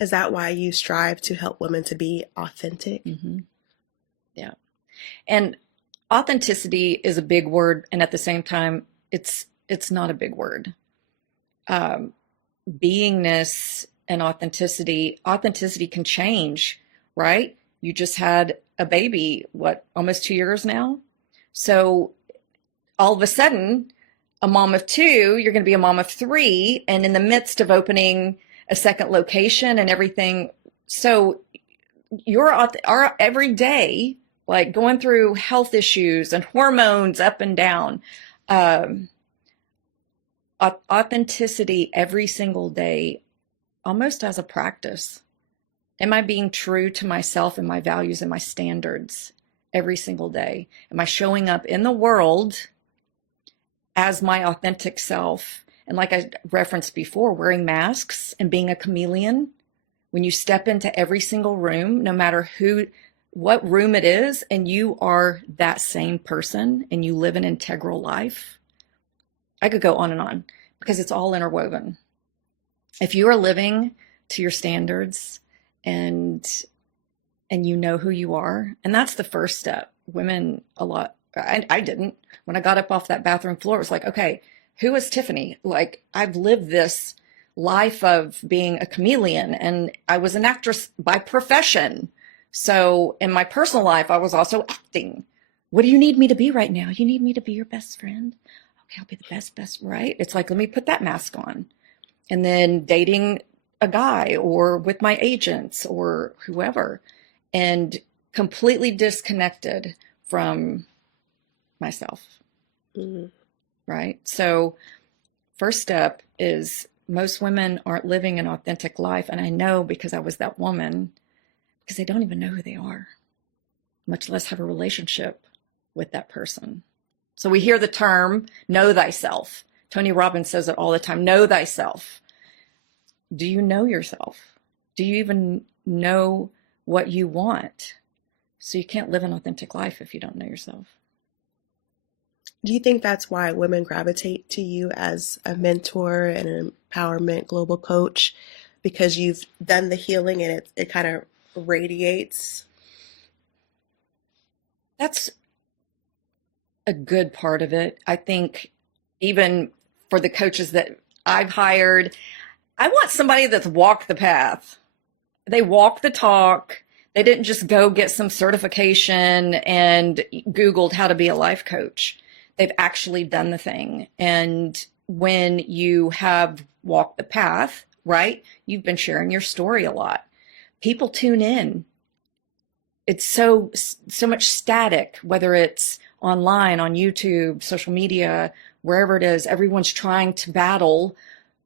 Is that why you strive to help women to be authentic? Mm-hmm. Yeah. And authenticity is a big word, and at the same time, it's not a big word. Um, Beingness and authenticity can change, right? You just had a baby, what, almost 2 years now? So all of a sudden, a mom of two, you're going to be a mom of three, and in the midst of opening a second location and everything. So you're our every day, like going through health issues and hormones up and down. Um, Authenticity every single day, almost as a practice. Am I being true to myself and my values and my standards every single day? Am I showing up in the world as my authentic self? And like I referenced before, wearing masks and being a chameleon, when you step into every single room, no matter what room it is, and you are that same person and you live an integral life. I could go on and on because it's all interwoven. If you are living to your standards and you know who you are, and that's the first step. Women a lot, I didn't. When I got up off that bathroom floor, it was like, okay, who is Tiffany? Like, I've lived this life of being a chameleon, and I was an actress by profession. So in my personal life, I was also acting. What do you need me to be right now? You need me to be your best friend? Okay, I'll be the best, right? It's like, let me put that mask on. And then dating a guy or with my agents or whoever, and completely disconnected from myself, right? So first step is most women aren't living an authentic life. And I know because I was that woman, because they don't even know who they are, much less have a relationship with that person. So we hear the term, know thyself. Tony Robbins says it all the time, know thyself. Do you know yourself? Do you even know what you want? So you can't live an authentic life if you don't know yourself. Do you think that's why women gravitate to you as a mentor and an empowerment global coach? Because you've done the healing and it kind of radiates? That's a good part of it. I think even for the coaches that I've hired, I want somebody that's walked the path. They walk the talk. They didn't just go get some certification and Googled how to be a life coach. They've actually done the thing. And when you have walked the path, right, you've been sharing your story a lot. People tune in. It's so much static, whether it's online, on YouTube, social media, wherever it is, everyone's trying to battle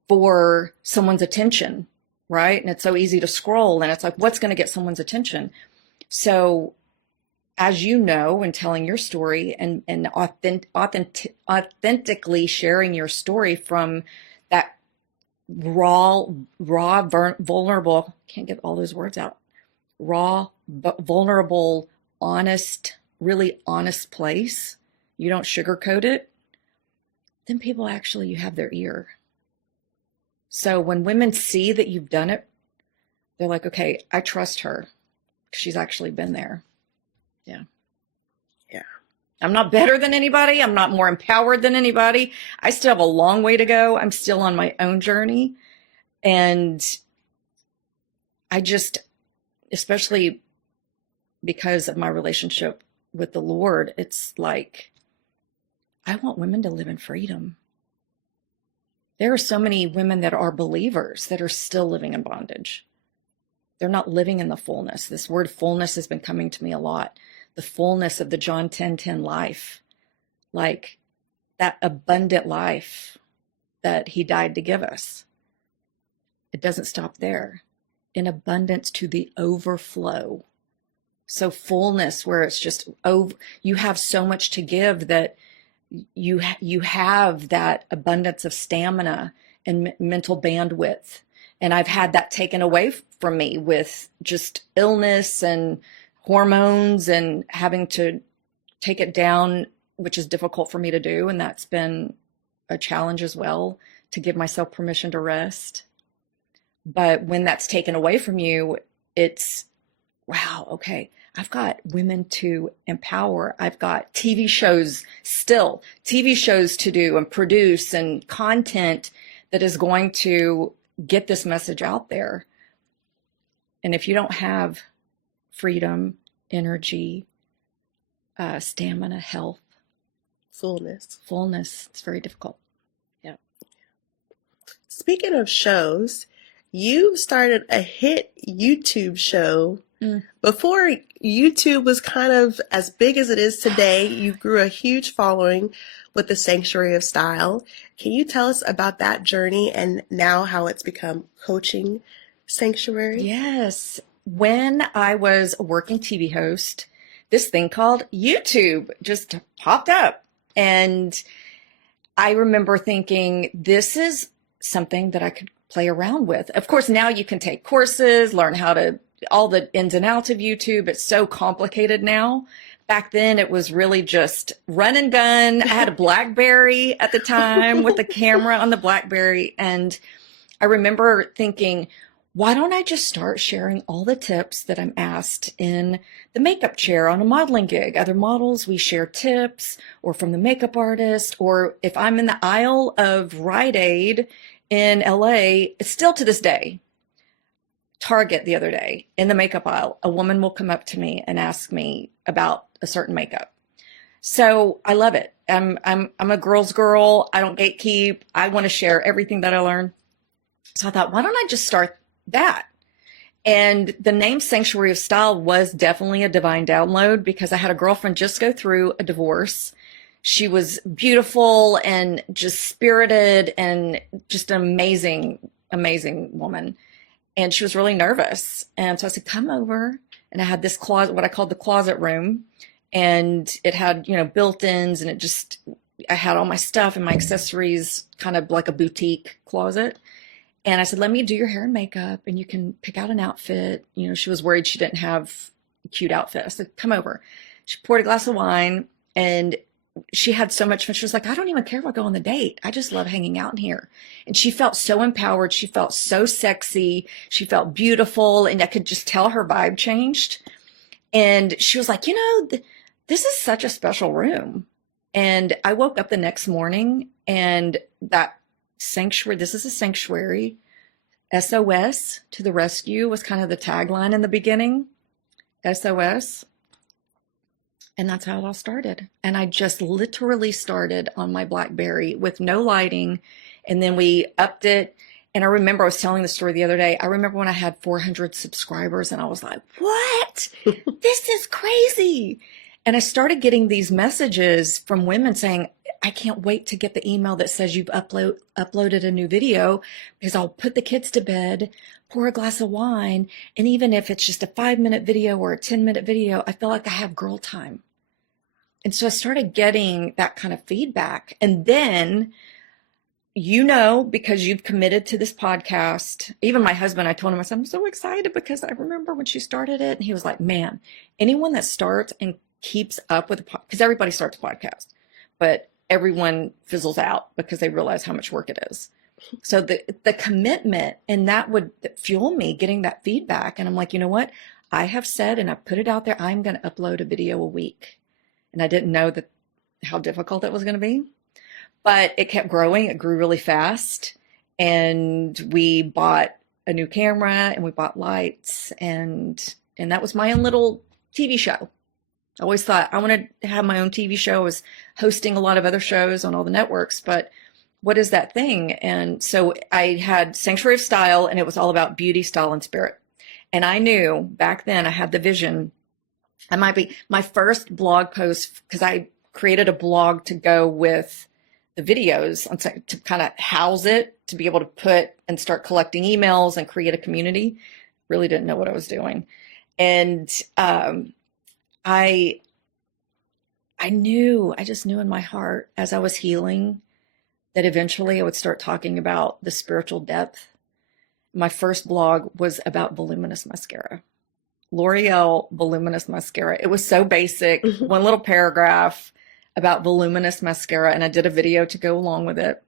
for someone's attention, right? And it's so easy to scroll and it's like, what's going to get someone's attention? So as you know, in telling your story and authentically sharing your story from that raw, vulnerable, can't get all those words out, raw, vulnerable, honest, really honest place, you don't sugarcoat it, then people actually, you have their ear. So when women see that you've done it, they're like, okay, I trust her. She's actually been there. Yeah. Yeah. I'm not better than anybody. I'm not more empowered than anybody. I still have a long way to go. I'm still on my own journey. And I just, especially because of my relationship with the Lord, it's like, I want women to live in freedom. There are so many women that are believers that are still living in bondage. They're not living in the fullness. This word fullness has been coming to me a lot. The fullness of the John 10:10 life, like that abundant life that he died to give us. It doesn't stop there. In abundance to the overflow. So fullness where it's just over, you have so much to give that you have that abundance of stamina and mental bandwidth. And I've had that taken away from me with just illness and hormones and having to take it down, which is difficult for me to do. And that's been a challenge as well, to give myself permission to rest. But when that's taken away from you, it's, wow, okay, I've got women to empower. I've got TV shows, still TV shows to do and produce and content that is going to get this message out there. And if you don't have freedom, energy, stamina, health, fullness, it's very difficult. Yeah. Speaking of shows, you started a hit YouTube show. Before YouTube was kind of as big as it is today. You grew a huge following with the Sanctuary of Style. Can you tell us about that journey and now how it's become Coaching Sanctuary? Yes. When I was a working TV host, this thing called YouTube just popped up. And I remember thinking, this is something that I could play around with. Of course, now you can take courses, learn how to, all the ins and outs of YouTube. It's so complicated now. Back then, it was really just run and gun. I had a BlackBerry at the time with the camera on the BlackBerry. And I remember thinking, why don't I just start sharing all the tips that I'm asked in the makeup chair on a modeling gig? Other models, we share tips, or from the makeup artist, or if I'm in the aisle of Rite Aid in LA, it's still to this day. Target the other day in the makeup aisle, a woman will come up to me and ask me about a certain makeup. So I love it. I'm a girl's girl. I don't gatekeep. I want to share everything that I learn. So I thought, why don't I just start that? And the name Sanctuary of Style was definitely a divine download because I had a girlfriend just go through a divorce. She was beautiful and just spirited and just an amazing, amazing woman. And she was really nervous. And so I said, come over. And I had this closet, what I called the closet room. And it had, built-ins, and I had all my stuff and my accessories, kind of like a boutique closet. And I said, let me do your hair and makeup and you can pick out an outfit. She was worried she didn't have a cute outfit. I said, come over. She poured a glass of wine and she had so much fun. She was like, I don't even care if I go on the date. I just love hanging out in here. And she felt so empowered. She felt so sexy. She felt beautiful. And I could just tell her vibe changed. And she was like, this is such a special room. And I woke up the next morning and that sanctuary, this is a sanctuary, SOS to the rescue was kind of the tagline in the beginning, SOS. And that's how it all started. And I just literally started on my BlackBerry with no lighting. And then we upped it. And I remember I was telling the story the other day. I remember when I had 400 subscribers and I was like, what? This is crazy. And I started getting these messages from women saying, I can't wait to get the email that says you've uploaded a new video because I'll put the kids to bed, pour a glass of wine. And even if it's just a 5-minute video or a 10-minute video, I feel like I have girl time. And so I started getting that kind of feedback. And then, because you've committed to this podcast, even my husband, I told him, I said, I'm so excited because I remember when she started it. And he was like, man, anyone that starts and keeps up with because everybody starts a podcast, but everyone fizzles out because they realize how much work it is. So the commitment, and that would fuel me getting that feedback. And I'm like, you know what? I have said, and I put it out there, I'm going to upload a video a week. And I didn't know how difficult it was going to be, but it kept growing. It grew really fast. And we bought a new camera and we bought lights, and that was my own little TV show. I always thought I wanted to have my own TV show. I was hosting a lot of other shows on all the networks, but what is that thing? And so I had Sanctuary of Style, and it was all about beauty, style, and spirit. And I knew back then I had the vision. I might be my first blog post, because I created a blog to go with the videos to kind of house it, to be able to put and start collecting emails and create a community. Really didn't know what I was doing. And I just knew in my heart as I was healing that eventually I would start talking about the spiritual depth. My first blog was about voluminous mascara. L'Oreal voluminous mascara. It was so basic, one little paragraph about voluminous mascara, and I did a video to go along with it.